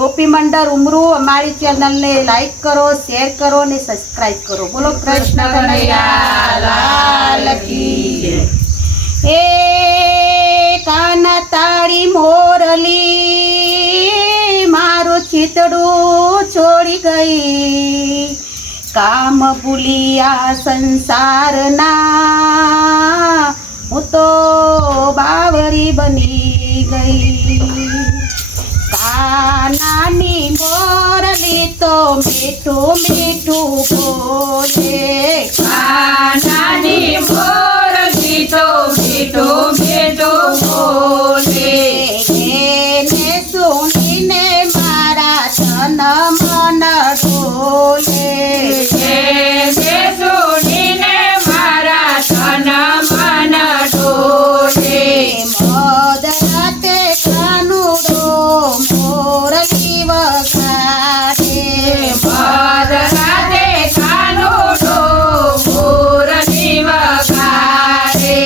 ગોપી મંડળ ઉમરું અમારી ચેનલને લાઈક કરો, શેર કરો ને સબસ્ક્રાઇબ કરો. બોલો કૃષ્ણ કનૈયા લાલ કી. એ કાના તાળી મોરલી મારું ચિતડું છોડી ગઈ, કામ ભૂલિયા સંસારના હું તો બાવરી બની ગઈ. કાનાની મોરલી તો મીઠું મીઠું બોલે, કાનાની મોરલી તો મીઠું મીઠું બોલે. એને સુણીને મારા તન મન ડોલે, એને સુણીને મારા તન મન ડોલે. મદરાતે કાનુડો મોરલી વગાડે, મધરાતે કાનુડો મોરલી વગાડે.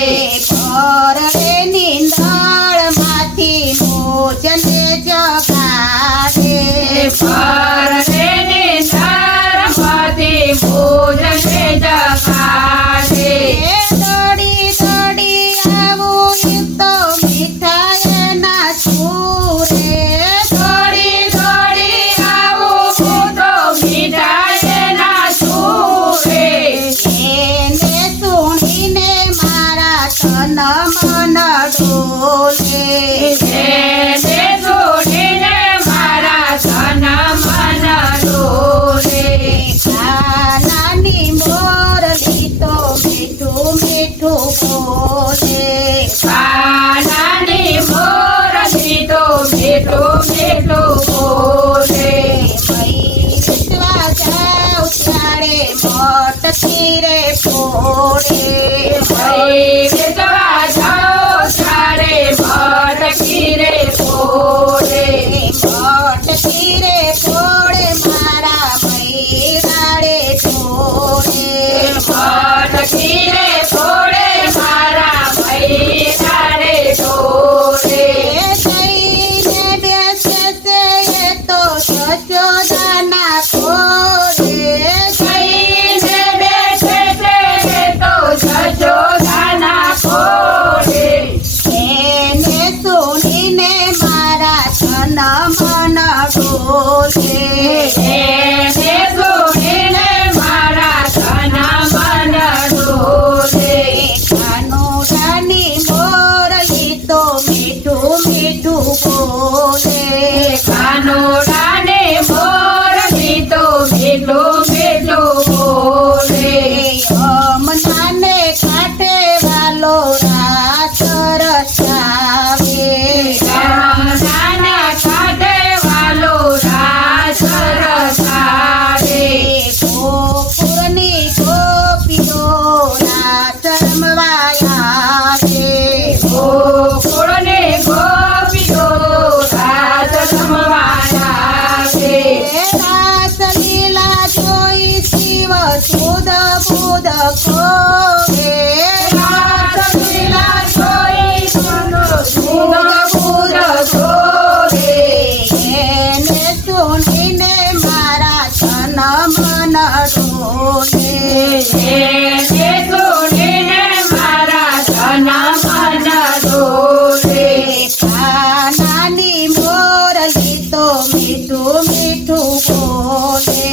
પરણે નીંદણમાંથી મોજને જગાડે, પરણે નિંદરમાંથી ભોજને જગાડે. દડી દડી આવું તો મીઠાઈના છૂરે, દોડી દોડી આવું હું તો મીઠાઈના છૂરે. એને સુણીને મારા તન મન ડોલે, એને સુણીને મારા તન મન ડોલે. કાનાની મોરલી તો મીઠું મીઠું બોલે, કાનાની મોરલી તો મીઠું મીઠું બોલે. વિશ્વા જાઉં ત્યારે મોટકી રે ફોડે, ભાઈ વેચવા જાઓ ત્યારે મટકી રે ફોડે. મોટકી રે ફોડે મારા મૈરાડે ઢોળે, મટકી રે ફોડે મારા ભાઈ તારે ઢોળે. જઈને બેસે છે એ તો સચોદાના ખોડે, જઈને બેસે છે એ તો જશોદાના ખોળે. એને સુણીને મારા તન મન ડોલે, એને સુણીને મારા તન મન ડોલે. કાનુડાની મોરલી તો મીઠું મીઠું બોલે, કાનુડાને મોરલી તો મીઠું મીઠું બોલે. યમુનાને કાંઠે વાલો રાસ રચાવે, યમુનાના કાંઠે વાલો રાસ રચાવે. ગોકુળની ગોપીઓ રાસ રમવા આવે, ગોકુળને ગોપીઓ રાસ રમવા આવે. રાસ લીલા જોઈ શિવ સુદ બુદ ખોવે, રાસ લીલા જોઈ સુદ બુદ ખોવે. એને સુણીને મારા તન મન ડોલે, એને સુણીને મારા તન મન ડોલે. કાનાની મોરલી તો મીઠું મીઠું બોલે,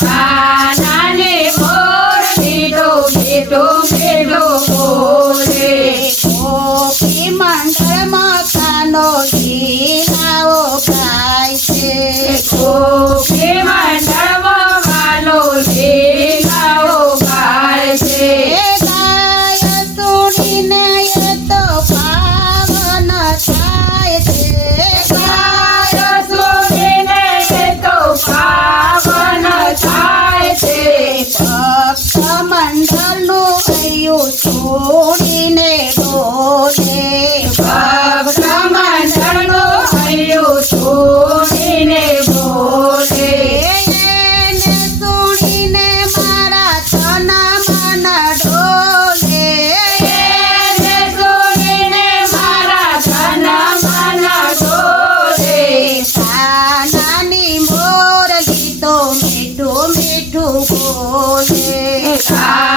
કાનાની મોરલી તો મીઠું મીઠું બોલે. ગોપી મંડળમાં કાનો લીલાઓ ગાય છે, ગોપી મંડળમાં વાલો લીલાઓ ગાય છે. ગાય સુણીને એ તો પાવન થાય છે, ગાય સુણીને એ તો પાવન થાય તો મીઠું મીઠું બોલે.